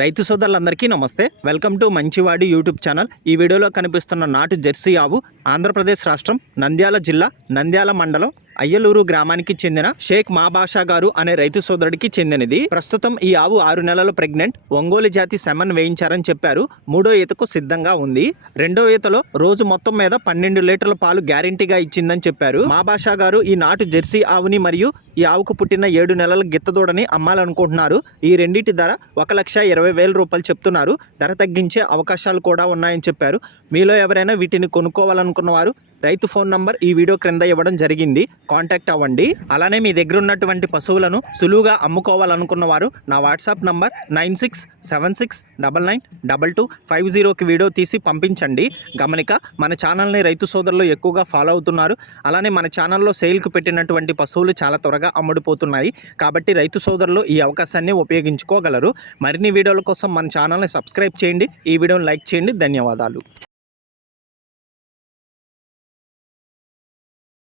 రైతు సోదరులందరికీ నమస్తే. వెల్కమ్ టు మంచివాడి యూట్యూబ్ ఛానల్. ఈ వీడియోలో కనిపిస్తున్న నాటు జెర్సీ ఆవు ఆంధ్రప్రదేశ్ రాష్ట్రం నంద్యాల జిల్లా నంద్యాల మండలం అయ్యలూరు గ్రామానికి చెందిన షేక్ మాబాషా గారు అనే రైతు సోదరుడికి చెందినది. ప్రస్తుతం ఈ ఆవు 6 నెలల ప్రెగ్నెంట్. ఒంగోలు జాతి సెమన్ వేయించారని చెప్పారు. 3వ ఈతకు సిద్ధంగా ఉంది. 2వ ఈతలో రోజు మొత్తం మీద 12 లీటర్ల పాలు గ్యారెంటీగా ఇచ్చిందని చెప్పారు. మాబాషా గారు ఈ నాటు జెర్సీ ఆవుని మరియు ఈ ఆవుకు పుట్టిన 7 నెలల గిత్తదూడని అమ్మాలనుకుంటున్నారు. ఈ రెండింటి ధర 1,20,000 రూపాయలు చెప్తున్నారు. ధర తగ్గించే అవకాశాలు కూడా ఉన్నాయని చెప్పారు. మీలో ఎవరైనా వీటిని కొనుక్కోవాలనుకున్న వారు రైతు ఫోన్ నంబర్ ఈ వీడియో క్రింద ఇవ్వడం జరిగింది. కాంటాక్ట్ అవ్వండి. అలానే మీ దగ్గర ఉన్నటువంటి పశువులను సులువుగా అమ్ముకోవాలనుకున్న వారు నా వాట్సాప్ నంబర్ 9676999250కి వీడియో తీసి పంపించండి. గమనిక, మన ఛానల్ని రైతు సోదరులు ఎక్కువగా ఫాలో అవుతున్నారు. అలానే మన ఛానల్లో సేల్కి పెట్టినటువంటి పశువులు చాలా త్వరగా అమ్ముడుపోతున్నాయి. కాబట్టి రైతు సోదరులు ఈ అవకాశాన్ని ఉపయోగించుకోగలరు. మరిన్ని వీడియోల కోసం మన ఛానల్ని సబ్స్క్రైబ్ చేయండి. ఈ వీడియోని లైక్ చేయండి. ధన్యవాదాలు.